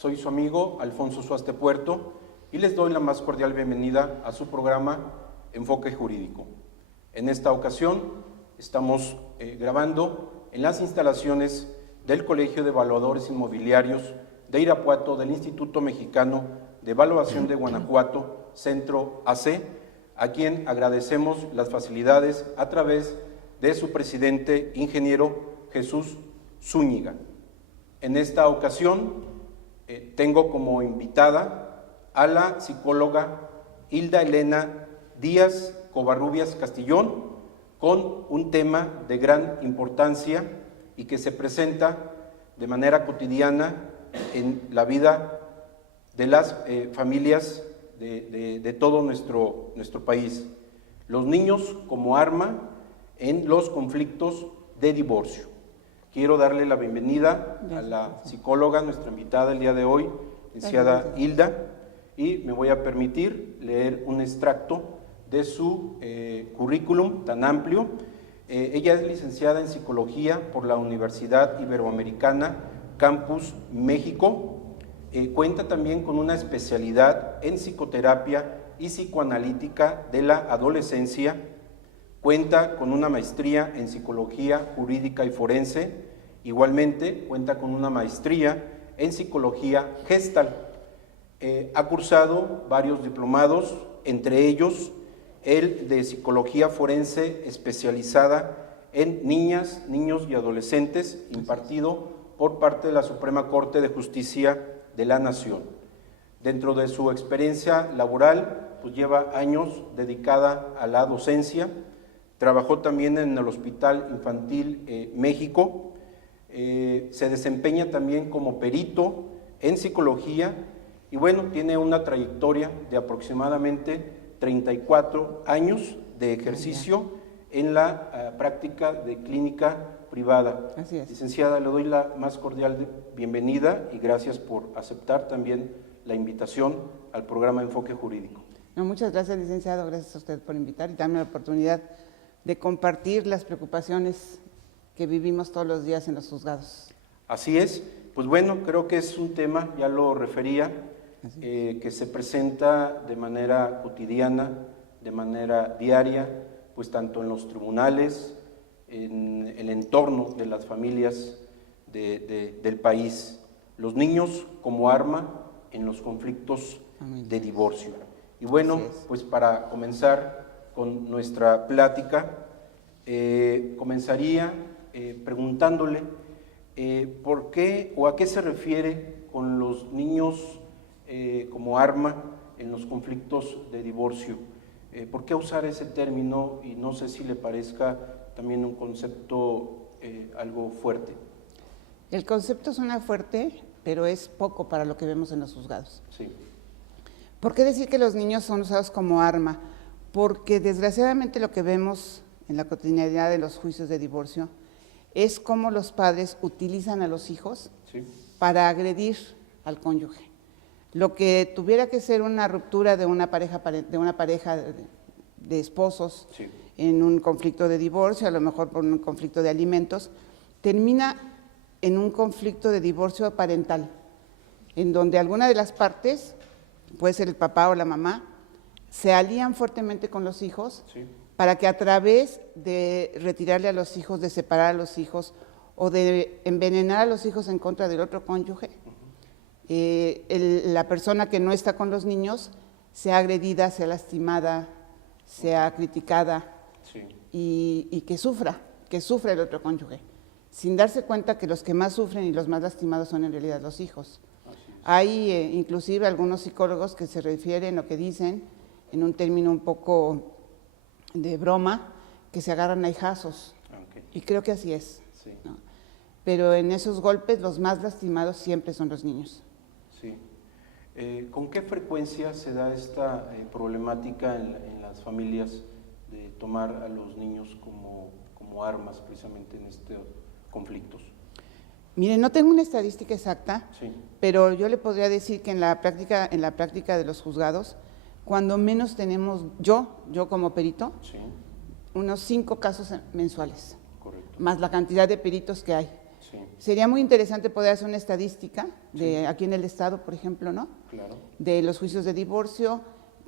Soy su amigo Alfonso Suaste Puerto y les doy la más cordial bienvenida a su programa Enfoque Jurídico. En esta ocasión estamos grabando en las instalaciones del Colegio de Evaluadores Inmobiliarios de Irapuato del Instituto Mexicano de Evaluación de Guanajuato, Centro AC, a quien agradecemos las facilidades a través de su presidente, ingeniero Jesús Zúñiga. En esta ocasión tengo como invitada a la psicóloga Hilda Elena Díaz Covarrubias Castillón con un tema de gran importancia y que se presenta de manera cotidiana en la vida de las familias de todo nuestro país. Los niños como arma en los conflictos de divorcio. Quiero darle la bienvenida a la psicóloga, nuestra invitada el día de hoy, licenciada Hilda, y me voy a permitir leer un extracto de su currículum tan amplio. Ella es licenciada en Psicología por la Universidad Iberoamericana, Campus México. Cuenta también con una especialidad en Psicoterapia y Psicoanalítica de la Adolescencia. Cuenta con una maestría en Psicología Jurídica y Forense. Igualmente, cuenta con una maestría en Psicología Gestalt. Ha cursado varios diplomados, entre ellos el de Psicología Forense especializada en niñas, niños y adolescentes, impartido por parte de la Suprema Corte de Justicia de la Nación. Dentro de su experiencia laboral, pues lleva años dedicada a la docencia. Trabajó también en el Hospital Infantil México, se desempeña también como perito en psicología y bueno, tiene una trayectoria de aproximadamente 34 años de ejercicio en la práctica de clínica privada. Así es. Licenciada, le doy la más cordial bienvenida y gracias por aceptar también la invitación al programa Enfoque Jurídico. No, muchas gracias, licenciado, gracias a usted por invitar y darme la oportunidad de compartir las preocupaciones que vivimos todos los días en los juzgados. Así es, pues bueno, creo que es un tema, ya lo refería, que se presenta de manera cotidiana, de manera diaria, pues tanto en los tribunales, en el entorno de las familias del país. Los niños como arma en los conflictos de divorcio. Y bueno, pues para comenzar con nuestra plática, comenzaría preguntándole por qué o a qué se refiere con los niños como arma en los conflictos de divorcio. ¿Por qué usar ese término? Y no sé si le parezca también un concepto algo fuerte. El concepto suena fuerte, pero es poco para lo que vemos en los juzgados. Sí. ¿Por qué decir que los niños son usados como arma? Porque desgraciadamente lo que vemos en la cotidianidad de los juicios de divorcio es cómo los padres utilizan a los hijos para agredir al cónyuge. Lo que tuviera que ser una ruptura de una pareja de esposos en un conflicto de divorcio, a lo mejor por un conflicto de alimentos, termina en un conflicto de divorcio parental, en donde alguna de las partes, puede ser el papá o la mamá, se alían fuertemente con los hijos para que a través de retirarle a los hijos, de separar a los hijos o de envenenar a los hijos en contra del otro cónyuge, la persona que no está con los niños sea agredida, sea lastimada, sea criticada y que sufra el otro cónyuge, sin darse cuenta que los que más sufren y los más lastimados son en realidad los hijos. Hay inclusive algunos psicólogos que se refieren o que dicen, en un término un poco de broma, que se agarran a hijazos. Y creo que así es. ¿No? Pero en esos golpes los más lastimados siempre son los niños. Sí. ¿Con qué frecuencia se da esta problemática en las familias de tomar a los niños como armas precisamente en estos conflictos? Mire, no tengo una estadística exacta, pero yo le podría decir que en la práctica de los juzgados, cuando menos tenemos, yo como perito, unos 5 casos mensuales, más la cantidad de peritos que hay. Sí, Sería muy interesante poder hacer una estadística de aquí en el estado, por ejemplo, ¿no? claro. De los juicios de divorcio,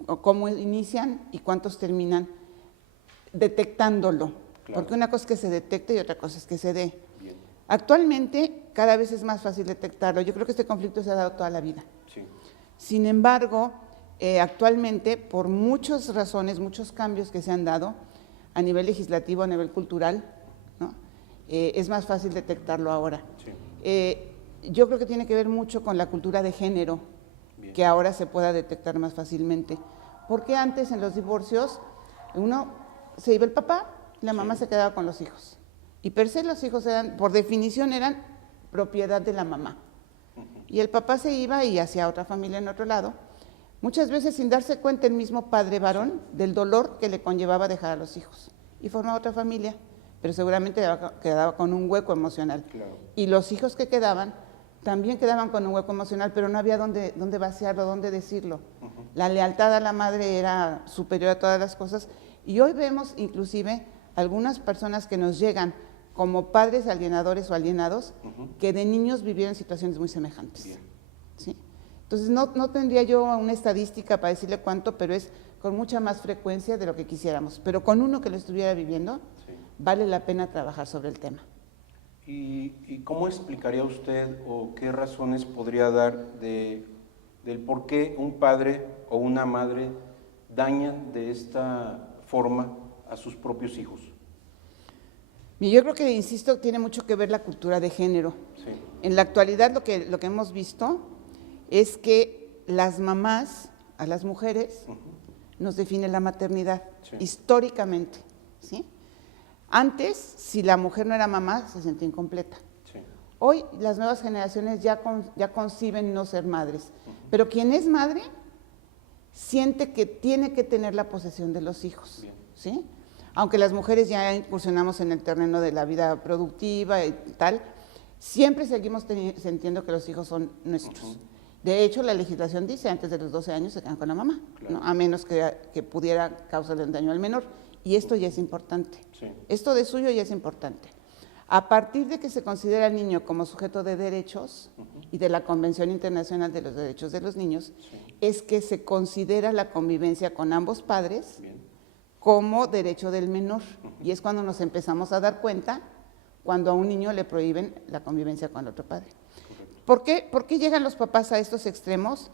o cómo inician y cuántos terminan, detectándolo. Claro. Porque una cosa es que se detecte y otra cosa es que se dé. Bien, Actualmente cada vez es más fácil detectarlo. Yo creo que este conflicto se ha dado toda la vida. sí, Sin embargo, actualmente, por muchas razones, muchos cambios que se han dado a nivel legislativo, a nivel cultural, ¿no? Es más fácil detectarlo ahora. sí. Yo creo que tiene que ver mucho con la cultura de género, Bien. que ahora se pueda detectar más fácilmente. Porque antes en los divorcios, se iba el papá, la mamá se quedaba con los hijos. Y per se los hijos eran, por definición, eran propiedad de la mamá. Y el papá se iba y hacía otra familia en otro lado, muchas veces sin darse cuenta el mismo padre varón del dolor que le conllevaba dejar a los hijos. Y formaba otra familia, pero seguramente quedaba con un hueco emocional. Claro. Y los hijos que quedaban también quedaban con un hueco emocional, pero no había dónde vaciarlo, dónde decirlo. La lealtad a la madre era superior a todas las cosas. Y hoy vemos inclusive algunas personas que nos llegan como padres alienadores o alienados, que de niños vivieron situaciones muy semejantes. Bien. ¿Sí? Entonces no tendría yo una estadística para decirle cuánto, pero es con mucha más frecuencia de lo que quisiéramos. Pero con uno que lo estuviera viviendo, Sí. vale la pena trabajar sobre el tema. ¿Y cómo explicaría usted o qué razones podría dar del por qué un padre o una madre dañan de esta forma a sus propios hijos? Y yo creo que, insisto, tiene mucho que ver la cultura de género. Sí, En la actualidad lo que hemos visto es que las mamás, a las mujeres, nos define la maternidad, Sí. históricamente, ¿sí? Antes, si la mujer no era mamá, se sentía incompleta. sí, Hoy las nuevas generaciones ya conciben no ser madres, pero quien es madre siente que tiene que tener la posesión de los hijos, Bien. ¿sí? Aunque las mujeres ya incursionamos en el terreno de la vida productiva y tal, siempre seguimos sintiendo que los hijos son nuestros. De hecho, la legislación dice antes de los 12 años se quedan con la mamá, Claro. ¿no? A menos que pudiera causarle un daño al menor. Y esto ya es importante. sí, Esto de suyo ya es importante. A partir de que se considera al niño como sujeto de derechos y de la Convención Internacional de los Derechos de los Niños, sí. es que se considera la convivencia con ambos padres Bien, como derecho del menor. Y es cuando nos empezamos a dar cuenta cuando a un niño le prohíben la convivencia con el otro padre. correcto. ¿Por qué llegan los papás a estos extremos?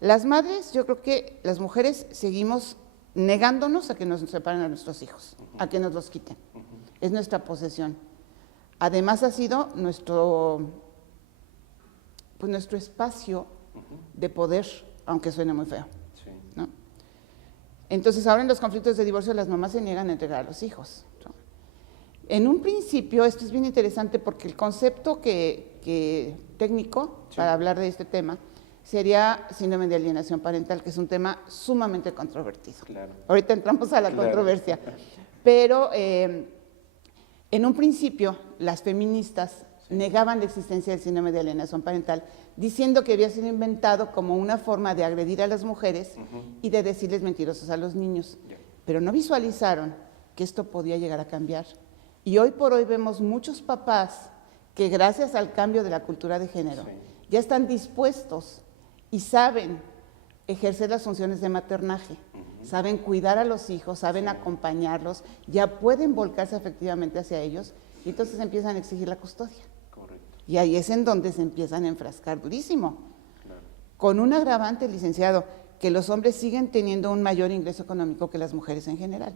Las madres, yo creo que las mujeres seguimos negándonos a que nos separen a nuestros hijos, a que nos los quiten. Es nuestra posesión. Además ha sido nuestro espacio de poder, aunque suene muy feo, Sí, ¿no? Entonces ahora en los conflictos de divorcio las mamás se niegan a entregar a los hijos, ¿no? En un principio, esto es bien interesante porque el concepto técnico Sí. para hablar de este tema sería síndrome de alienación parental, que es un tema sumamente controvertido. claro. Ahorita entramos a la Claro. controversia, pero en un principio las feministas negaban la existencia del síndrome de alienación parental, diciendo que había sido inventado como una forma de agredir a las mujeres y de decirles mentirosas a los niños, Ya. pero no visualizaron que esto podía llegar a cambiar. Y hoy por hoy vemos muchos papás que gracias al cambio de la cultura de género Sí. ya están dispuestos y saben ejercer las funciones de maternaje, saben cuidar a los hijos, saben acompañarlos, ya pueden volcarse efectivamente hacia ellos y entonces empiezan a exigir la custodia. Correcto, Y ahí es en donde se empiezan a enfrascar durísimo. claro. Con un agravante, licenciado, que los hombres siguen teniendo un mayor ingreso económico que las mujeres en general.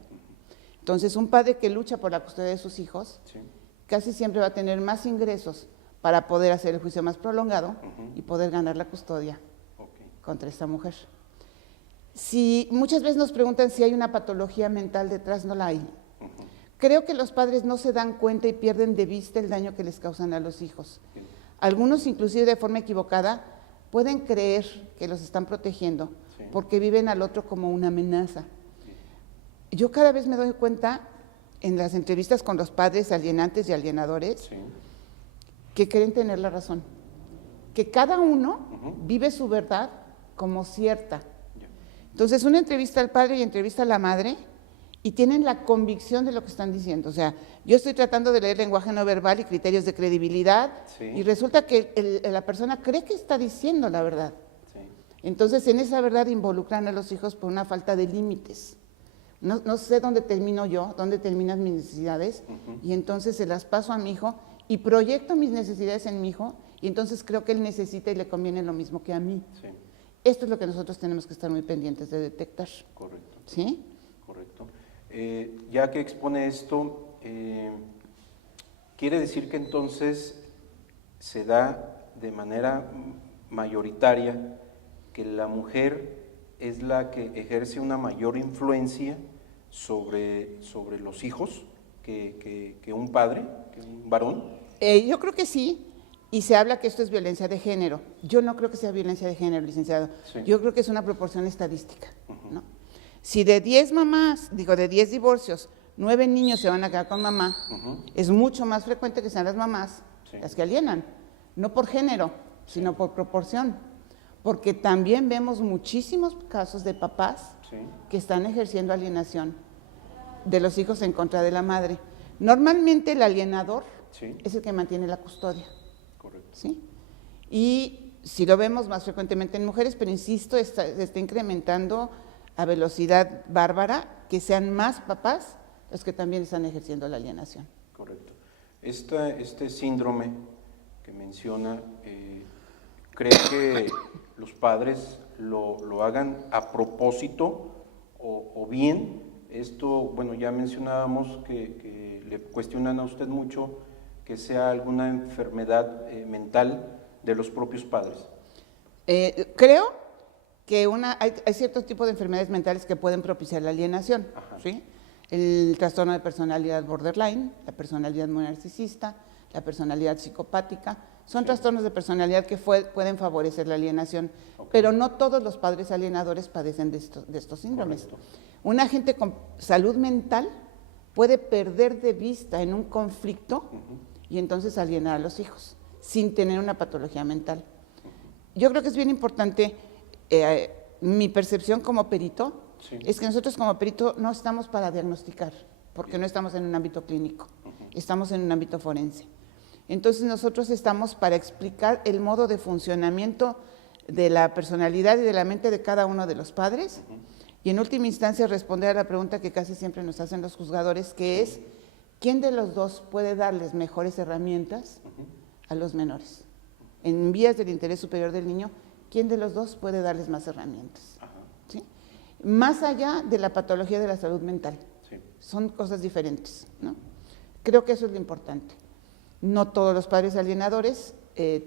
Entonces, un padre que lucha por la custodia de sus hijos Sí, casi siempre va a tener más ingresos para poder hacer el juicio más prolongado y poder ganar la custodia ok. contra esta mujer. Si muchas veces nos preguntan si hay una patología mental detrás, no la hay. Creo que los padres no se dan cuenta y pierden de vista el daño que les causan a los hijos. Bien. Algunos, inclusive de forma equivocada, pueden creer que los están protegiendo Sí. porque viven al otro como una amenaza. Yo cada vez me doy cuenta en las entrevistas con los padres alienantes y alienadores Sí, que creen tener la razón, que cada uno Ujú. vive su verdad como cierta. ya. Entonces, una entrevista al padre y entrevista a la madre, y tienen la convicción de lo que están diciendo. O sea, yo estoy tratando de leer lenguaje no verbal y criterios de credibilidad, Sí. y resulta que la persona cree que está diciendo la verdad. Sí. Entonces, en esa verdad involucran a los hijos por una falta de límites. No sé dónde termino yo, dónde terminan mis necesidades, y entonces se las paso a mi hijo y proyecto mis necesidades en mi hijo, y entonces creo que él necesita y le conviene lo mismo que a mí. Sí. Esto es lo que nosotros tenemos que estar muy pendientes de detectar. Correcto. ¿Sí? Correcto. Ya que expone esto, quiere decir que entonces se da de manera mayoritaria que la mujer es la que ejerce una mayor influencia sobre los hijos que un padre, que un varón. Yo creo que sí, y se habla que esto es violencia de género. Yo no creo que sea violencia de género, licenciado. Sí. Yo creo que es una proporción estadística, ¿no? Si de 10 mamás, de 10 divorcios, 9 niños se van a quedar con mamá, es mucho más frecuente que sean las mamás Sí. las que alienan, no por género, sino por proporción. Porque también vemos muchísimos casos de papás Sí. que están ejerciendo alienación de los hijos en contra de la madre. Normalmente el alienador Sí. es el que mantiene la custodia, Correcto. ¿sí? Y si lo vemos más frecuentemente en mujeres, pero insisto, se está incrementando a velocidad bárbara, que sean más papás los que también están ejerciendo la alienación. Correcto. Este síndrome que menciona, ¿cree que los padres lo hagan a propósito o bien? Esto, bueno, ya mencionábamos que le cuestionan a usted mucho que sea alguna enfermedad mental de los propios padres. Creo que hay ciertos tipos de enfermedades mentales que pueden propiciar la alienación, Ajá. ¿sí? El trastorno de personalidad borderline, la personalidad muy narcisista, la personalidad psicopática, son trastornos de personalidad que pueden favorecer la alienación, pero no todos los padres alienadores padecen de estos síndromes. Correcto. Una gente con salud mental puede perder de vista en un conflicto y entonces alienar a los hijos, sin tener una patología mental. Yo creo que es bien importante, mi percepción como perito, Sí. es que nosotros como perito no estamos para diagnosticar, porque no estamos en un ámbito clínico, estamos en un ámbito forense. Entonces nosotros estamos para explicar el modo de funcionamiento de la personalidad y de la mente de cada uno de los padres, y en última instancia responder a la pregunta que casi siempre nos hacen los juzgadores, que es, ¿quién de los dos puede darles mejores herramientas a los menores? En vías del interés superior del niño, ¿quién de los dos puede darles más herramientas? ¿Sí? Más allá de la patología de la salud mental. Sí. Son cosas diferentes, ¿no? Creo que eso es lo importante. No todos los padres alienadores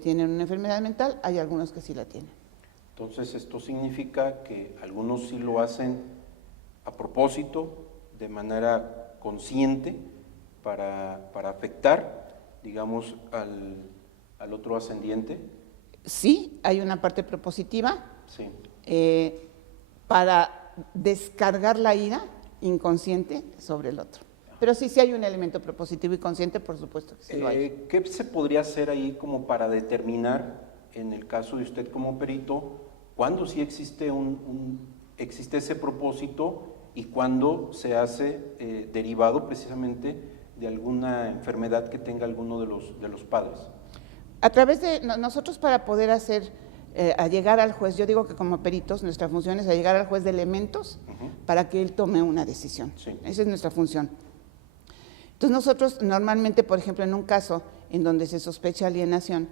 tienen una enfermedad mental, hay algunos que sí la tienen. Entonces, esto significa que algunos sí lo hacen a propósito, de manera consciente, para afectar, digamos, al otro ascendiente. Sí, hay una parte propositiva Sí. para descargar la ira inconsciente sobre el otro. Pero sí hay un elemento propositivo y consciente, por supuesto que sí lo hay. ¿Qué se podría hacer ahí como para determinar, en el caso de usted como perito, cuándo sí existe existe ese propósito y cuándo se hace derivado precisamente de alguna enfermedad que tenga alguno de los padres? A través de nosotros, para poder a llegar al juez, yo digo que como peritos nuestra función es a llegar al juez de elementos para que él tome una decisión. Sí. Esa es nuestra función. Entonces nosotros normalmente, por ejemplo, en un caso en donde se sospecha alienación,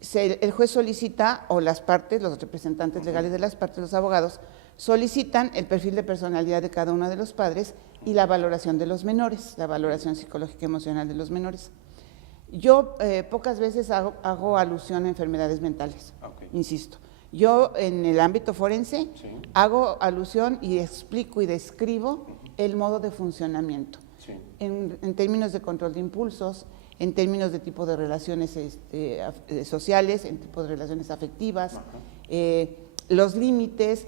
Sí. el juez solicita, o las partes, los representantes legales de las partes, los abogados, solicitan el perfil de personalidad de cada uno de los padres y la valoración de los menores, la valoración psicológica y emocional de los menores. Yo pocas veces hago alusión a enfermedades mentales, insisto. Yo en el ámbito forense hago alusión y explico y describo el modo de funcionamiento, en términos de control de impulsos, en términos de tipo de relaciones sociales, en tipo de relaciones afectivas, los límites,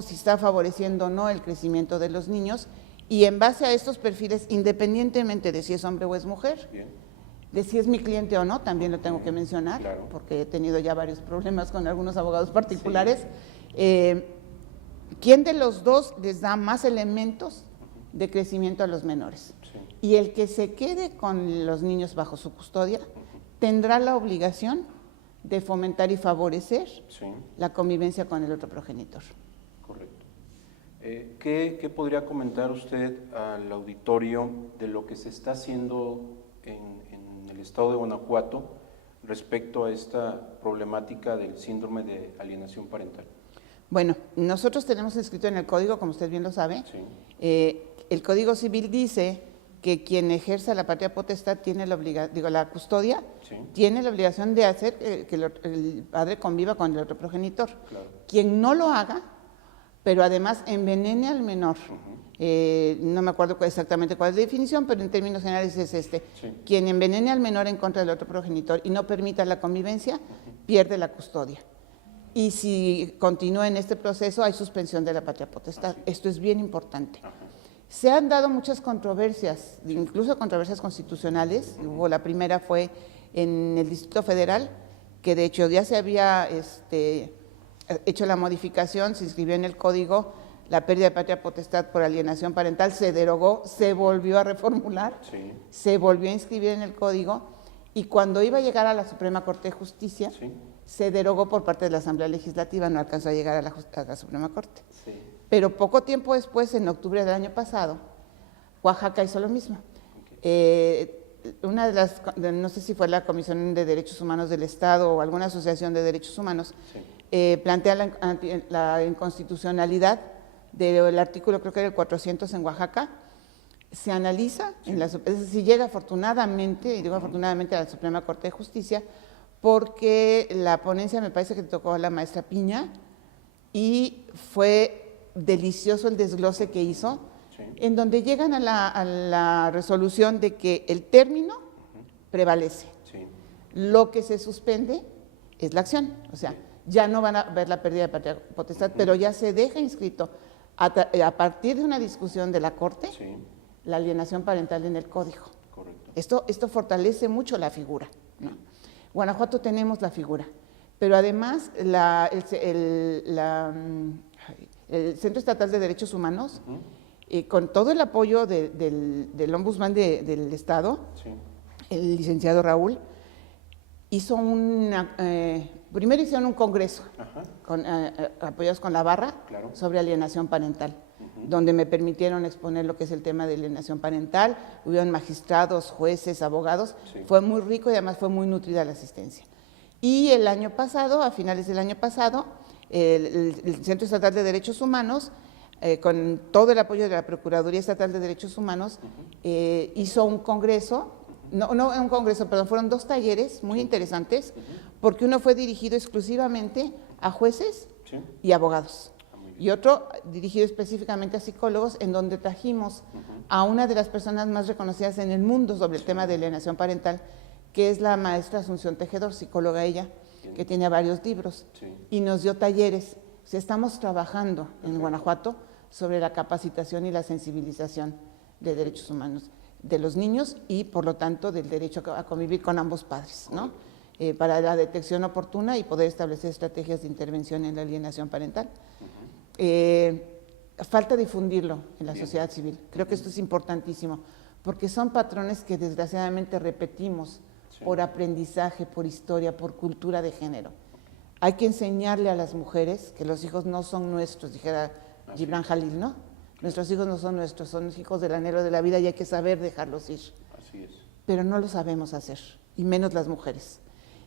si está favoreciendo o no el crecimiento de los niños, y en base a estos perfiles, independientemente de si es hombre o es mujer, de si es mi cliente o no, también lo tengo que mencionar, Claro. porque he tenido ya varios problemas con algunos abogados particulares. ¿Quién de los dos les da más elementos de crecimiento a los menores. Sí. Y el que se quede con los niños bajo su custodia tendrá la obligación de fomentar y favorecer Sí. la convivencia con el otro progenitor. Correcto. ¿Qué podría comentar usted al auditorio de lo que se está haciendo en el estado de Guanajuato respecto a esta problemática del síndrome de alienación parental? Bueno, nosotros tenemos escrito en el código, como usted bien lo sabe, Sí. El Código Civil dice que quien ejerza la patria potestad tiene la custodia, Sí. tiene la obligación de hacer que el padre conviva con el otro progenitor. Claro. Quien no lo haga, pero además envenene al menor, no me acuerdo exactamente cuál es la definición, pero en términos generales es Sí. quien envenene al menor en contra del otro progenitor y no permita la convivencia, pierde la custodia. Y si continúa en este proceso, hay suspensión de la patria potestad. Esto es bien importante. Ajá. Se han dado muchas controversias, incluso controversias constitucionales. La primera fue en el Distrito Federal, que de hecho ya se había hecho la modificación, se inscribió en el código la pérdida de patria potestad por alienación parental, se derogó, se volvió a reformular, Sí. se volvió a inscribir en el código, y cuando iba a llegar a la Suprema Corte de Justicia, Sí. se derogó por parte de la Asamblea Legislativa, no alcanzó a llegar a la Suprema Corte. Sí. Pero poco tiempo después, en octubre del año pasado, Oaxaca hizo lo mismo. Una de las, no sé si fue la Comisión de Derechos Humanos del Estado o alguna asociación de derechos humanos, Sí. plantea la inconstitucionalidad del artículo, creo que era el 400 en Oaxaca. Se analiza, si llega afortunadamente, y digo afortunadamente, a la Suprema Corte de Justicia, porque la ponencia me parece que tocó a la maestra Piña y fue delicioso el desglose que hizo, Sí. en donde llegan a la resolución de que el término prevalece. Sí. Lo que se suspende es la acción, o sea, ya no van a ver la pérdida de patria potestad, pero ya se deja inscrito a partir de una discusión de la Corte Sí. la alienación parental en el código. Correcto. Esto fortalece mucho la figura, ¿no? Guanajuato tenemos la figura, pero además el Centro Estatal de Derechos Humanos, con todo el apoyo del ombudsman del Estado, Sí. el licenciado Raúl, primero hicieron un congreso, Ajá. apoyados con la barra, Claro. sobre alienación parental, donde me permitieron exponer lo que es el tema de alienación parental. Hubieron magistrados, jueces, abogados. Sí. Fue muy rico y además fue muy nutrida la asistencia. Y el año pasado, a finales del año pasado, el Centro Estatal de Derechos Humanos, con todo el apoyo de la Procuraduría Estatal de Derechos Humanos, hizo un congreso, no un congreso, perdón, fueron 2 talleres muy interesantes, porque uno fue dirigido exclusivamente a jueces Sí. y abogados, Muy bien. y otro dirigido específicamente a psicólogos, en donde trajimos a una de las personas más reconocidas en el mundo sobre el tema de alienación parental, que es la maestra Asunción Tejedor, psicóloga ella, que tiene varios libros, Sí. y nos dio talleres. O sea, estamos trabajando en Guanajuato sobre la capacitación y la sensibilización de derechos humanos de los niños y, por lo tanto, del derecho a convivir con ambos padres, ¿no? Para la detección oportuna y poder establecer estrategias de intervención en la alienación parental. Falta difundirlo en la sociedad civil. Creo que esto es importantísimo, porque son patrones que desgraciadamente repetimos por aprendizaje, por historia, por cultura de género. Hay que enseñarle a las mujeres que los hijos no son nuestros, dijera Gibran Jalil, ¿no? Nuestros hijos no son nuestros, son los hijos del anhelo de la vida y hay que saber dejarlos ir. Así es. Pero no lo sabemos hacer, y menos las mujeres.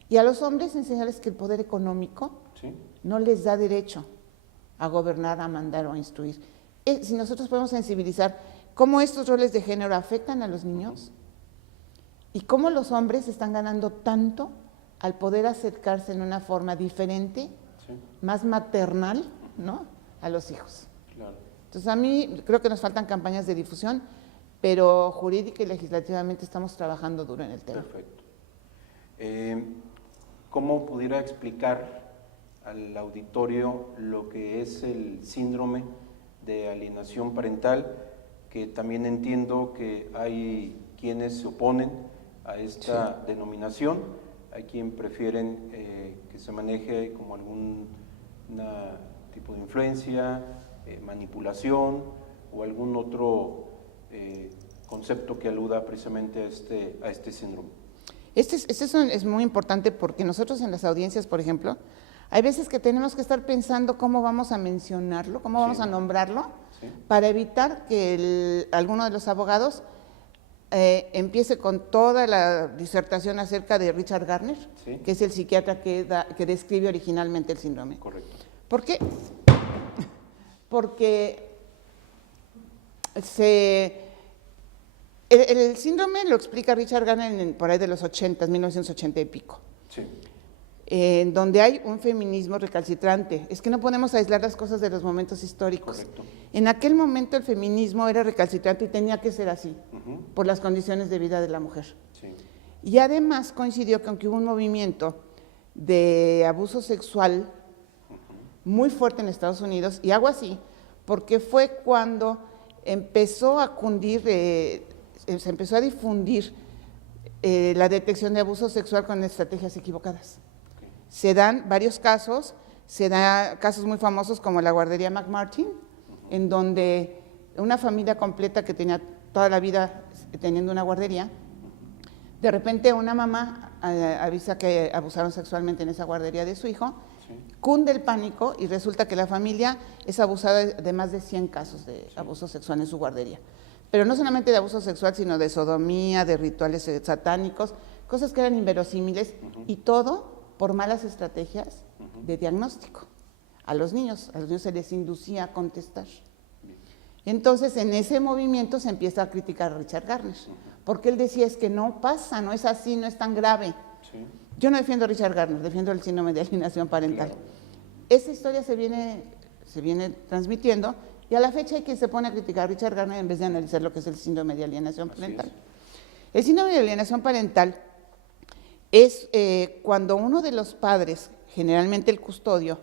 Y a los hombres enseñarles que el poder económico Sí. no les da derecho a gobernar, a mandar o a instruir. Si nosotros podemos sensibilizar cómo estos roles de género afectan a los niños y cómo los hombres están ganando tanto al poder acercarse en una forma diferente, Sí. más maternal, ¿no?, a los hijos. Claro. Entonces, a mí creo que nos faltan campañas de difusión, pero jurídica y legislativamente estamos trabajando duro en el tema. Perfecto. ¿Cómo pudiera explicar al auditorio lo que es el síndrome de alienación parental? Que también entiendo que hay quienes se oponen a esta denominación, hay quien prefieren que se maneje como algún tipo de influencia, manipulación o algún otro concepto que aluda precisamente a este síndrome. Es muy importante porque nosotros en las audiencias, por ejemplo, hay veces que tenemos que estar pensando cómo vamos a mencionarlo, cómo vamos a nombrarlo, para evitar que alguno de los abogados empiece con toda la disertación acerca de Richard Garner, que es el psiquiatra que describe originalmente el síndrome. Correcto. ¿Por qué? Porque el síndrome lo explica Richard Garner por ahí de los 80, 1980 y pico. Sí. Donde hay un feminismo recalcitrante. Es que no podemos aislar las cosas de los momentos históricos. Correcto. En aquel momento el feminismo era recalcitrante y tenía que ser así, por las condiciones de vida de la mujer. Sí. Y además coincidió con que hubo un movimiento de abuso sexual muy fuerte en Estados Unidos, y hago así, porque fue cuando empezó a cundir, se empezó a difundir la detección de abuso sexual con estrategias equivocadas. Se dan varios casos, se dan casos muy famosos como la guardería McMartin, en donde una familia completa que tenía toda la vida teniendo una guardería, de repente una mamá avisa que abusaron sexualmente en esa guardería de su hijo, cunde el pánico y resulta que la familia es abusada de más de 100 casos de abuso sexual en su guardería. Pero no solamente de abuso sexual, sino de sodomía, de rituales satánicos, cosas que eran inverosímiles, y todo por malas estrategias de diagnóstico. A los niños se les inducía a contestar. Entonces, en ese movimiento se empieza a criticar a Richard Garner, porque él decía, es que no pasa, no es así, no es tan grave. Sí. Yo no defiendo a Richard Garner, defiendo el síndrome de alienación parental. Claro. Esa historia se viene transmitiendo, y a la fecha hay quien se pone a criticar a Richard Garner en vez de analizar lo que es el síndrome de alienación parental. El síndrome de alienación parental es cuando uno de los padres, generalmente el custodio,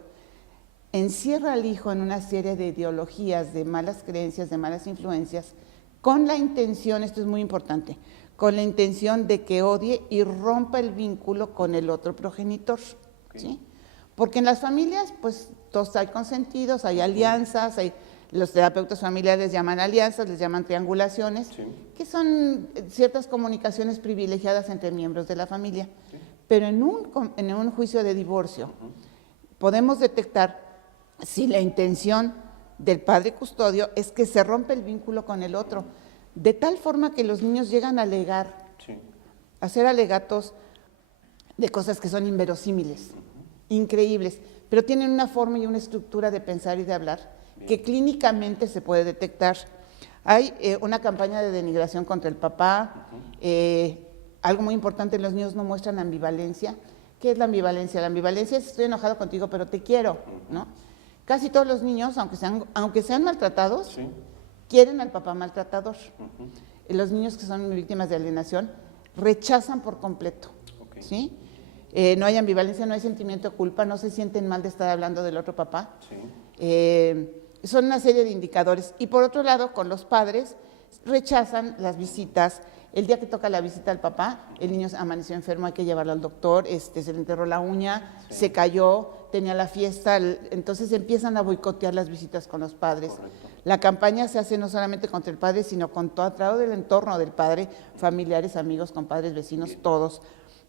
encierra al hijo en una serie de ideologías, de malas creencias, de malas influencias, con la intención, esto es muy importante, con la intención de que odie y rompa el vínculo con el otro progenitor. ¿Sí? Porque en las familias, pues, todos hay consentidos, hay alianzas, los terapeutas familiares llaman alianzas, les llaman triangulaciones, que son ciertas comunicaciones privilegiadas entre miembros de la familia. Pero en un juicio de divorcio podemos detectar si la intención del padre custodio es que se rompe el vínculo con el otro, de tal forma que los niños llegan a alegar, a hacer alegatos de cosas que son inverosímiles, increíbles, pero tienen una forma y una estructura de pensar y de hablar que clínicamente se puede detectar. Hay una campaña de denigración contra el papá, algo muy importante, los niños no muestran ambivalencia. ¿Qué es la ambivalencia? La ambivalencia es estoy enojado contigo, pero te quiero, ¿no? Casi todos los niños, aunque sean maltratados, quieren al papá maltratador. Los niños que son víctimas de alienación rechazan por completo, ¿sí? No hay ambivalencia, no hay sentimiento de culpa, no se sienten mal de estar hablando del otro papá. Son una serie de indicadores. Y por otro lado, con los padres, rechazan las visitas. El día que toca la visita al papá, el niño amaneció enfermo, hay que llevarlo al doctor, se le enterró la uña, se cayó, tenía la fiesta, entonces empiezan a boicotear las visitas con los padres. Correcto. La campaña se hace no solamente contra el padre, sino con todo el entorno del padre, familiares, amigos, compadres, vecinos, todos.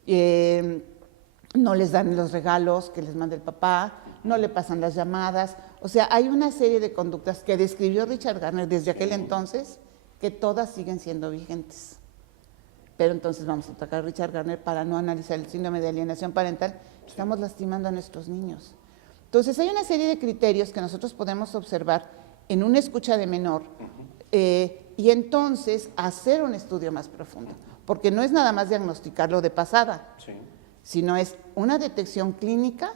No les dan los regalos que les manda el papá, no le pasan las llamadas. O sea, hay una serie de conductas que describió Richard Garner desde aquel entonces, que todas siguen siendo vigentes. Pero entonces vamos a atacar a Richard Garner para no analizar el síndrome de alienación parental. Estamos lastimando a nuestros niños. Entonces hay una serie de criterios que nosotros podemos observar en una escucha de menor y entonces hacer un estudio más profundo. Porque no es nada más diagnosticarlo de pasada, sino es una detección clínica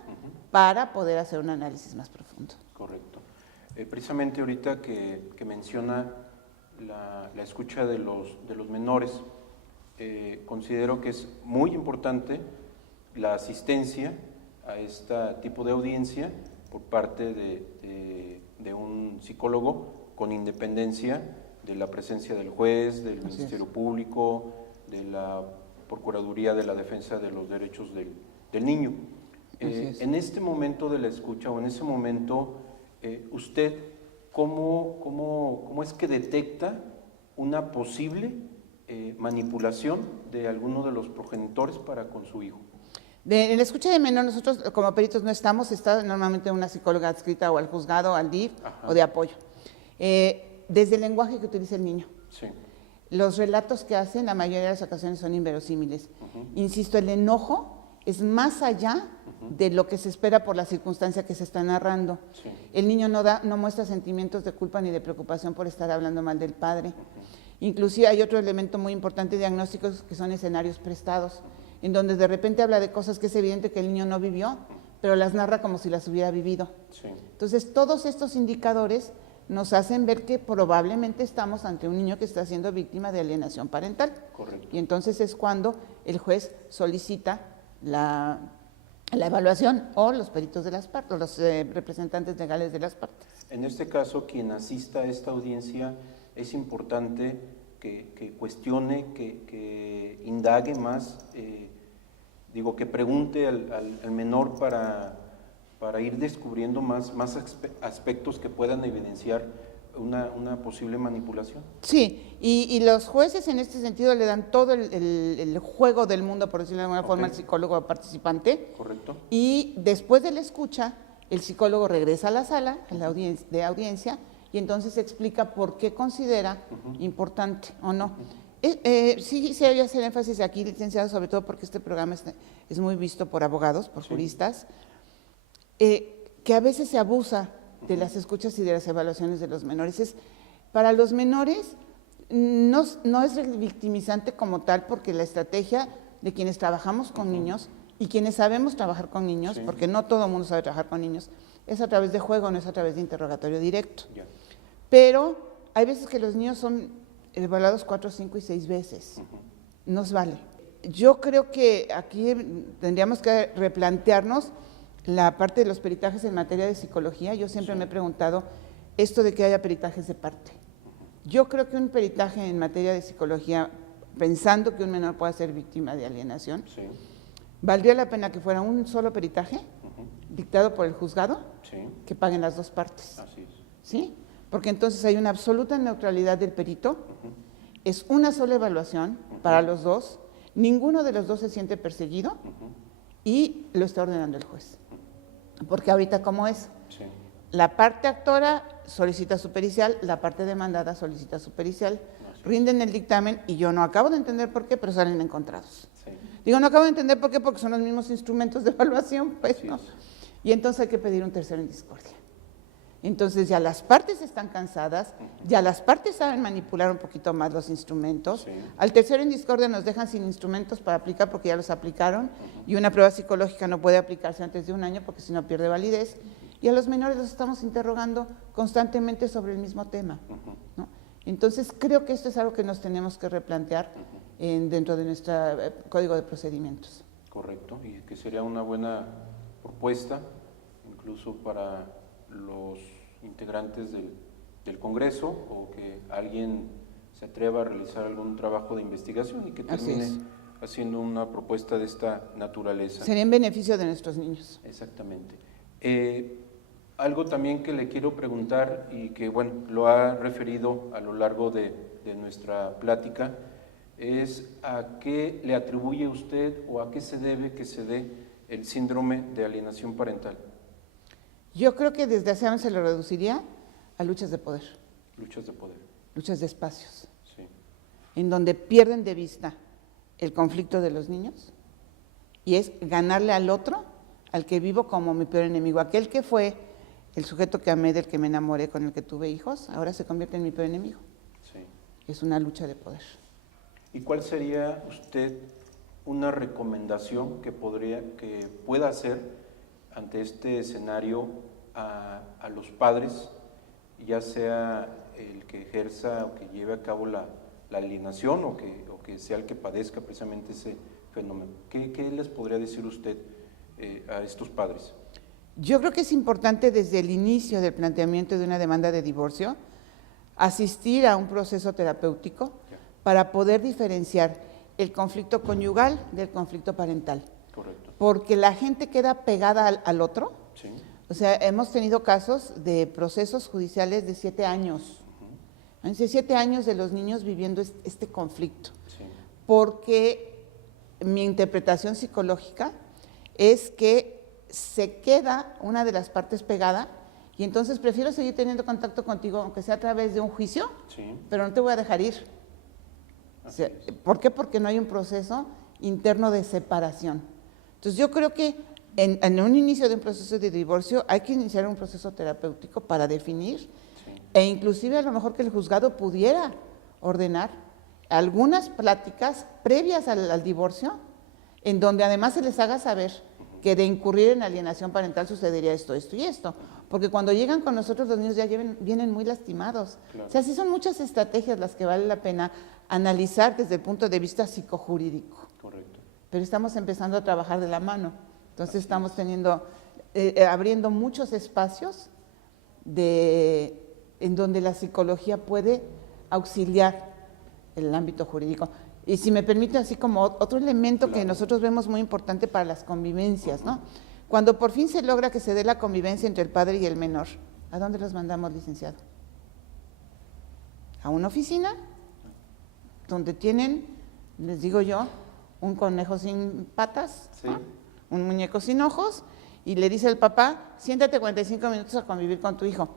para poder hacer un análisis más profundo. Correcto. Precisamente ahorita que menciona la escucha de los menores, considero que es muy importante la asistencia a este tipo de audiencia por parte de un psicólogo con independencia de la presencia del juez, del Ministerio Público, de la Procuraduría de la Defensa de los Derechos del Niño. En este momento de la escucha o en ese momento, usted, ¿cómo es que detecta una posible manipulación de alguno de los progenitores para con su hijo. En la escucha de menor, nosotros como peritos no estamos, está normalmente una psicóloga adscrita o al juzgado, al DIF o de apoyo. Desde el lenguaje que utiliza el niño. Sí. Los relatos que hacen, la mayoría de las ocasiones son inverosímiles. Insisto, el enojo es más allá de lo que se espera por la circunstancia que se está narrando. Sí. El niño no muestra sentimientos de culpa ni de preocupación por estar hablando mal del padre. Inclusive hay otro elemento muy importante de diagnósticos que son escenarios prestados, en donde de repente habla de cosas que es evidente que el niño no vivió, pero las narra como si las hubiera vivido. Sí. Entonces, todos estos indicadores nos hacen ver que probablemente estamos ante un niño que está siendo víctima de alienación parental. Correcto. Y entonces es cuando el juez solicita la evaluación o los peritos de las partes, los representantes legales de las partes. En este caso, quien asista a esta audiencia, es importante que cuestione, que indague más, que pregunte al menor para ir descubriendo más aspectos que puedan evidenciar una posible manipulación. Sí, y los jueces en este sentido le dan todo el juego del mundo, por decirlo de alguna forma, al psicólogo participante. Correcto. Y después de la escucha, el psicólogo regresa a la sala de audiencia y entonces explica por qué considera importante o no. Sí, se debe hacer énfasis aquí, licenciado, sobre todo porque este programa es muy visto por abogados, por juristas, que a veces se abusa de las escuchas y de las evaluaciones de los menores. Para los menores no es victimizante como tal, porque la estrategia de quienes trabajamos con niños y quienes sabemos trabajar con niños, porque no todo el mundo sabe trabajar con niños, es a través de juego, no es a través de interrogatorio directo. Ya. Pero hay veces que los niños son evaluados 4, 5 y 6 veces. Nos vale. Yo creo que aquí tendríamos que replantearnos la parte de los peritajes en materia de psicología. Yo siempre me he preguntado esto de que haya peritajes de parte. Yo creo que un peritaje en materia de psicología, pensando que un menor pueda ser víctima de alienación, valdría la pena que fuera un solo peritaje dictado por el juzgado, que paguen las dos partes. Así es. ¿Sí? Porque entonces hay una absoluta neutralidad del perito, es una sola evaluación para los dos, ninguno de los dos se siente perseguido y lo está ordenando el juez. Porque ahorita, ¿cómo es? Sí. La parte actora solicita su pericial, la parte demandada solicita su pericial, rinden el dictamen y yo no acabo de entender por qué, pero salen encontrados. Sí. Digo, no acabo de entender por qué, porque son los mismos instrumentos de evaluación, pues, ¿no? Y entonces hay que pedir un tercero en discordia. Entonces ya las partes están cansadas, ya las partes saben manipular un poquito más los instrumentos. Al tercero en discordia nos dejan sin instrumentos para aplicar porque ya los aplicaron y una prueba psicológica no puede aplicarse antes de un año porque si no pierde validez. Y a los menores los estamos interrogando constantemente sobre el mismo tema, ¿no? Entonces creo que esto es algo que nos tenemos que replantear dentro de nuestro código de procedimientos. Correcto, y que sería una buena propuesta incluso para los integrantes del Congreso o que alguien se atreva a realizar algún trabajo de investigación y que termine haciendo una propuesta de esta naturaleza. Sería en beneficio de nuestros niños. Exactamente. Algo también que le quiero preguntar y que, bueno, lo ha referido a lo largo de nuestra plática, es a qué le atribuye usted o a qué se debe que se dé el síndrome de alienación parental. Yo creo que desgraciadamente se lo reduciría a luchas de poder. Luchas de poder. Luchas de espacios. Sí. En donde pierden de vista el conflicto de los niños y es ganarle al otro, al que vivo como mi peor enemigo. Aquel que fue el sujeto que amé, del que me enamoré, con el que tuve hijos, ahora se convierte en mi peor enemigo. Sí. Es una lucha de poder. ¿Y cuál sería usted una recomendación que pueda hacer ante este escenario a los padres, ya sea el que ejerza o que lleve a cabo la alienación o que sea el que padezca precisamente ese fenómeno? ¿Qué les podría decir usted a estos padres? Yo creo que es importante desde el inicio del planteamiento de una demanda de divorcio asistir a un proceso terapéutico para poder diferenciar el conflicto conyugal del conflicto parental. Correcto. Porque la gente queda pegada al otro. Sí. O sea, hemos tenido casos de procesos judiciales de 7 años, Hace 7 años de los niños viviendo este conflicto, Sí. porque mi interpretación psicológica es que se queda una de las partes pegada y entonces prefiero seguir teniendo contacto contigo, aunque sea a través de un juicio, Sí. pero no te voy a dejar ir. O sea, ¿por qué? Porque no hay un proceso interno de separación. Entonces yo creo que en un inicio de un proceso de divorcio hay que iniciar un proceso terapéutico para definir, Sí. e inclusive a lo mejor que el juzgado pudiera ordenar algunas pláticas previas al divorcio, en donde además se les haga saber que de incurrir en alienación parental sucedería esto, esto y esto. Porque cuando llegan con nosotros los niños ya vienen muy lastimados. Claro. O sea, sí son muchas estrategias las que vale la pena analizar desde el punto de vista psicojurídico. Correcto. Pero estamos empezando a trabajar de la mano. Entonces estamos abriendo muchos espacios en donde la psicología puede auxiliar el ámbito jurídico. Y si me permite, así como otro elemento que Claro. nosotros vemos muy importante para las convivencias, ¿no? Cuando por fin se logra que se dé la convivencia entre el padre y el menor, ¿a dónde los mandamos, licenciado? A una oficina donde tienen, les digo yo, un conejo sin patas, Sí. ¿no? Un muñeco sin ojos, y le dice el papá, siéntate 45 minutos a convivir con tu hijo.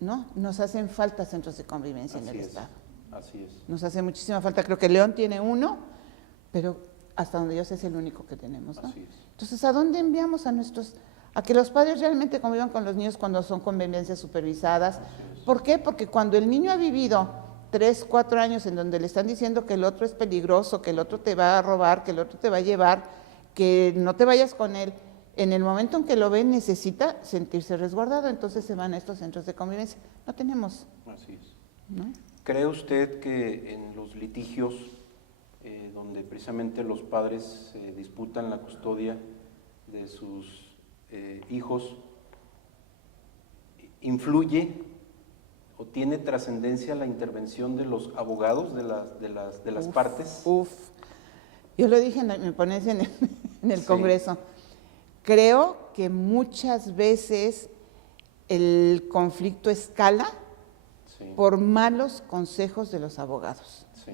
No, nos hacen falta centros de convivencia en el Así es. Estado. Así es. Nos hace muchísima falta. Creo que León tiene uno, pero hasta donde yo sé es el único que tenemos, ¿no? Así es. Entonces, ¿a dónde enviamos a que los padres realmente convivan con los niños cuando son convivencias supervisadas? Así es. ¿Por qué? Porque cuando el niño ha vivido 3, 4 años en donde le están diciendo que el otro es peligroso, que el otro te va a robar, que el otro te va a llevar, que no te vayas con él, en el momento en que lo ve necesita sentirse resguardado, entonces se van a estos centros de convivencia. No tenemos, Así es. ¿no? ¿Cree usted que en los litigios donde precisamente los padres disputan la custodia de sus hijos, influye o tiene trascendencia la intervención de los abogados de las partes? Yo lo dije en mi ponencia en el Sí. Congreso. Creo que muchas veces el conflicto escala Sí. por malos consejos de los abogados. Sí.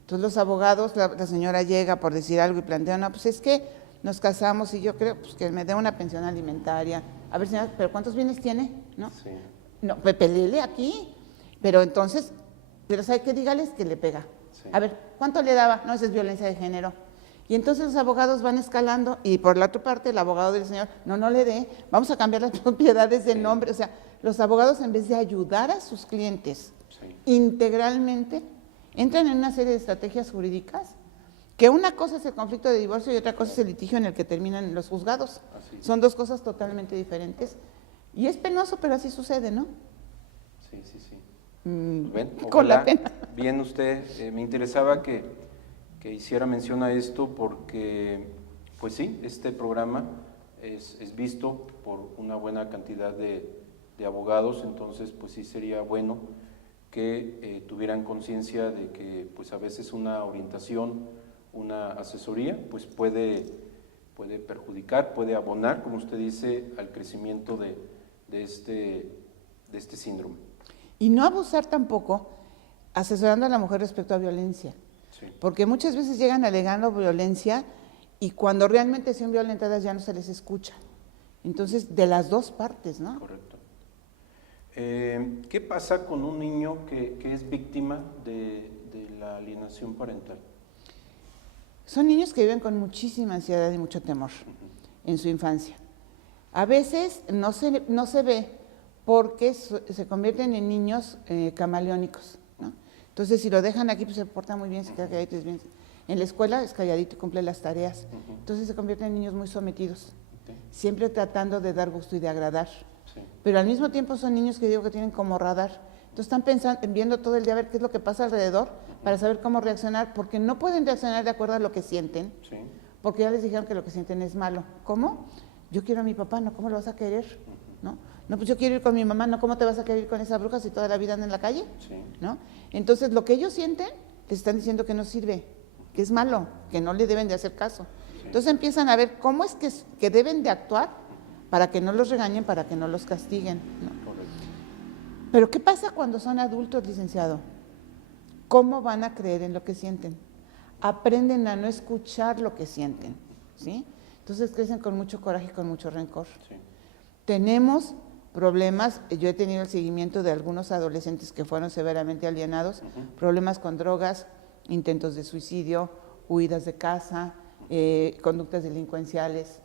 Entonces los abogados, la señora llega por decir algo y plantea, no, pues es que nos casamos y yo creo pues, que me dé una pensión alimentaria. A ver, señora, ¿pero cuántos bienes tiene? ¿No? Sí. No, peleele aquí. Pero entonces, pero ¿sabe qué? Dígales que le pega. Sí. A ver, ¿cuánto le daba? No, esa es violencia de género. Y entonces los abogados van escalando y por la otra parte el abogado del señor, no le dé, vamos a cambiar las propiedades de Sí. nombre. O sea, los abogados en vez de ayudar a sus clientes Sí. integralmente, entran en una serie de estrategias jurídicas, que una cosa es el conflicto de divorcio y otra cosa es el litigio en el que terminan los juzgados. Así es. Son dos cosas totalmente diferentes. Y es penoso, pero así sucede, ¿no? Sí, sí, sí. Ven, Ven, con la ojalá, pena. bien usted, me interesaba que hiciera mención a esto porque, pues sí, este programa es visto por una buena cantidad de abogados, entonces pues sí sería bueno que tuvieran conciencia de que pues a veces una orientación, una asesoría, pues puede perjudicar, puede abonar, como usted dice, al crecimiento de este síndrome. Y no abusar tampoco asesorando a la mujer respecto a violencia, Sí. porque muchas veces llegan alegando violencia y cuando realmente son violentadas ya no se les escucha. Entonces, de las dos partes, ¿no? Correcto. ¿Qué pasa con un niño que es víctima de la alienación parental? Son niños que viven con muchísima ansiedad y mucho temor en su infancia. A veces no se ve porque se convierten en niños camaleónicos, ¿no? Entonces, si lo dejan aquí, pues se porta muy bien, se queda calladito, es bien. En la escuela es calladito y cumple las tareas. Entonces se convierten en niños muy sometidos, Okay. siempre tratando de dar gusto y de agradar. Sí. Pero al mismo tiempo son niños que digo que tienen como radar. Entonces están pensando, viendo todo el día a ver qué es lo que pasa alrededor para saber cómo reaccionar, porque no pueden reaccionar de acuerdo a lo que sienten, Sí. porque ya les dijeron que lo que sienten es malo. ¿Cómo? Yo quiero a mi papá, ¿no? ¿Cómo lo vas a querer? ¿No? No, pues yo quiero ir con mi mamá, ¿no? ¿Cómo te vas a querer ir con esa bruja si toda la vida anda en la calle? Sí. ¿No? Entonces lo que ellos sienten, les están diciendo que no sirve, que es malo, que no le deben de hacer caso. Entonces empiezan a ver cómo es que deben de actuar para que no los regañen, para que no los castiguen, ¿no? Correcto. Pero ¿qué pasa cuando son adultos, licenciado? ¿Cómo van a creer en lo que sienten? Aprenden a no escuchar lo que sienten, ¿sí? Entonces crecen con mucho coraje y con mucho rencor. Sí. Tenemos problemas, yo he tenido el seguimiento de algunos adolescentes que fueron severamente alienados, problemas con drogas, intentos de suicidio, huidas de casa, conductas delincuenciales,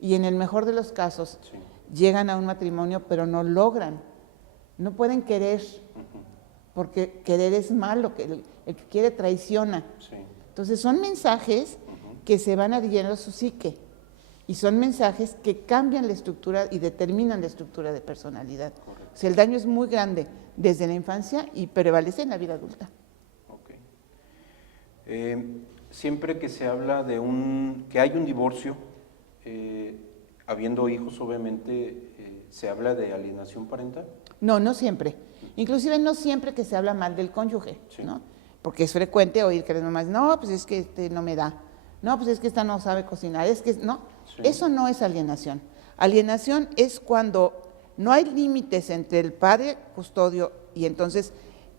y en el mejor de los casos Sí. llegan a un matrimonio pero no logran, no pueden querer, porque querer es malo, que el que quiere traiciona. Sí. Entonces son mensajes que se van adhiriendo a su psique y son mensajes que cambian la estructura y determinan la estructura de personalidad. Correcto. O sea, el daño es muy grande desde la infancia y prevalece en la vida adulta. Ok. Siempre que se habla de que hay un divorcio, habiendo hijos, obviamente, se habla de alienación parental. No, no siempre. Inclusive no siempre que se habla mal del cónyuge, Sí. ¿no? Porque es frecuente oír que las mamás, no, pues es que este no me da, no, pues es que esta no sabe cocinar, es que no, Sí. eso no es alienación. Alienación es cuando no hay límites entre el padre custodio y entonces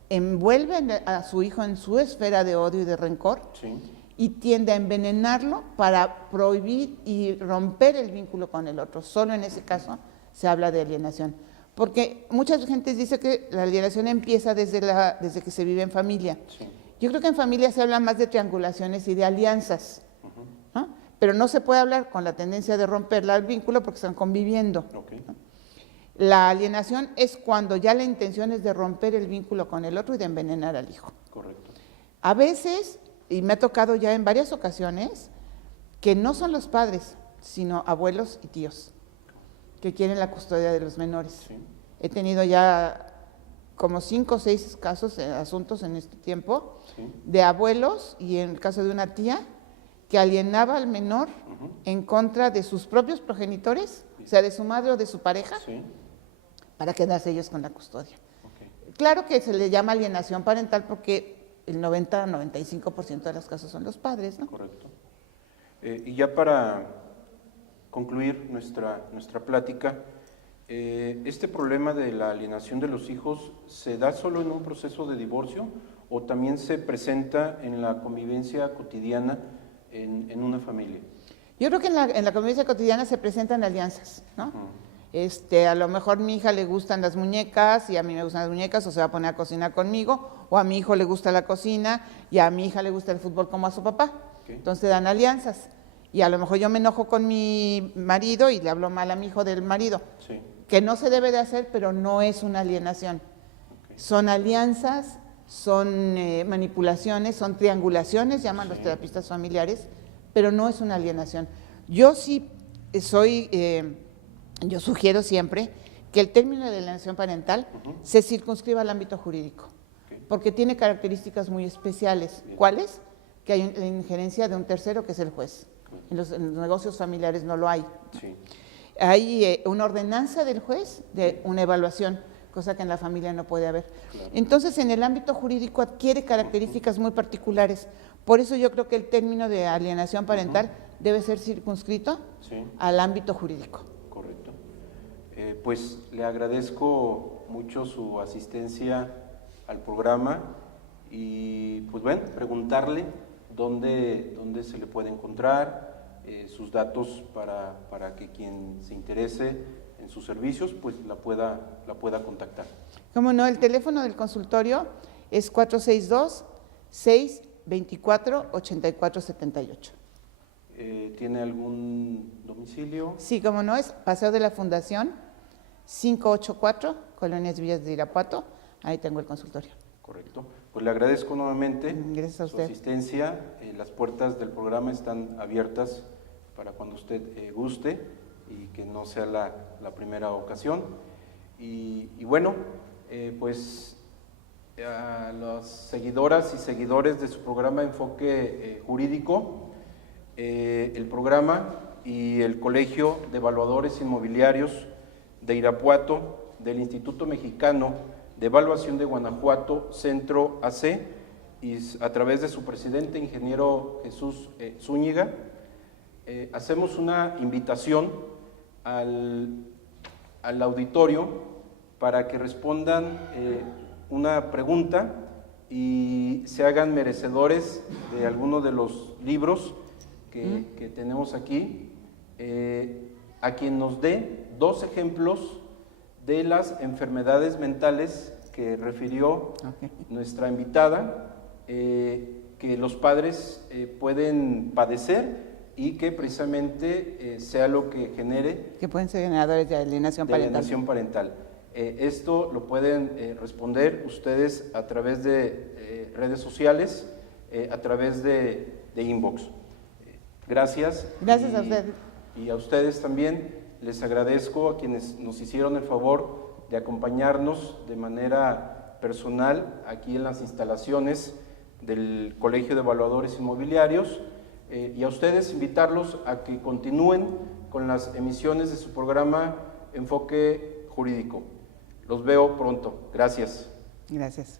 envuelven a su hijo en su esfera de odio y de rencor Sí. y tiende a envenenarlo para prohibir y romper el vínculo con el otro. Solo en ese caso se habla de alienación. Porque mucha gente dice que la alienación empieza desde que se vive en familia. Sí. Yo creo que en familia se habla más de triangulaciones y de alianzas, ¿no? Pero no se puede hablar con la tendencia de romper el vínculo porque están conviviendo. Ok. ¿No? La alienación es cuando ya la intención es de romper el vínculo con el otro y de envenenar al hijo. Correcto. A veces, y me ha tocado ya en varias ocasiones, que no son los padres, sino abuelos y tíos, que quieren la custodia de los menores. Sí. He tenido ya como 5 o 6 casos, asuntos en este tiempo, Sí. de abuelos, y en el caso de una tía, que alienaba al menor en contra de sus propios progenitores, o sea, de su madre o de su pareja, Sí. para quedarse ellos con la custodia. Ok. Claro que se le llama alienación parental porque el 90-95% de los casos son los padres, ¿no? Correcto. Y ya para concluir nuestra plática, ¿este problema de la alienación de los hijos se da solo en un proceso de divorcio o también se presenta en la convivencia cotidiana en una familia? Yo creo que en la convivencia cotidiana se presentan alianzas, ¿no? A lo mejor a mi hija le gustan las muñecas y a mí me gustan las muñecas, o se va a poner a cocinar conmigo, o a mi hijo le gusta la cocina y a mi hija le gusta el fútbol como a su papá. Okay. Entonces dan alianzas. Y a lo mejor yo me enojo con mi marido y le hablo mal a mi hijo del marido, Sí. que no se debe de hacer, pero no es una alienación. Okay. Son alianzas, son manipulaciones, son triangulaciones, llaman los terapistas familiares, pero no es una alienación. Yo sí yo sugiero siempre que el término de alienación parental se circunscriba al ámbito jurídico, porque tiene características muy especiales. ¿Cuáles? Que hay una injerencia de un tercero que es el juez. En los negocios familiares no lo hay. Sí. Hay una ordenanza del juez de una evaluación, cosa que en la familia no puede haber. Claro. Entonces, en el ámbito jurídico adquiere características muy particulares. Por eso yo creo que el término de alienación parental debe ser circunscrito Sí. al ámbito jurídico. Correcto. Pues le agradezco mucho su asistencia al programa y pues bueno, preguntarle dónde se le puede encontrar, sus datos para que quien se interese en sus servicios pues la pueda contactar. Cómo no, el teléfono del consultorio es 462-624-8478. ¿Tiene algún domicilio? Sí, cómo no, es Paseo de la Fundación, 584, Colonias Villas de Irapuato. Ahí tengo el consultorio. Correcto. Pues le agradezco nuevamente Gracias a su usted. asistencia. Las puertas del programa están abiertas para cuando usted guste y que no sea la primera ocasión. Y bueno, pues a las seguidoras y seguidores de su programa Enfoque Jurídico, el programa y el Colegio de Evaluadores Inmobiliarios de Irapuato, del Instituto Mexicano de Evaluación de Guanajuato, Centro AC, y a través de su presidente, ingeniero Jesús Zúñiga, hacemos una invitación al auditorio para que respondan una pregunta y se hagan merecedores de alguno de los libros que tenemos aquí, a quien nos dé 2 ejemplos de las enfermedades mentales que refirió nuestra invitada, que los padres pueden padecer y que precisamente sea lo que genere Que pueden ser generadores de alienación parental. Esto lo pueden responder ustedes a través de redes sociales, a través de inbox. Gracias. Gracias a ustedes. Y a ustedes también les agradezco, a quienes nos hicieron el favor de acompañarnos de manera personal aquí en las instalaciones del Colegio de Evaluadores Inmobiliarios, y a ustedes invitarlos a que continúen con las emisiones de su programa Enfoque Jurídico. Los veo pronto. Gracias. Gracias.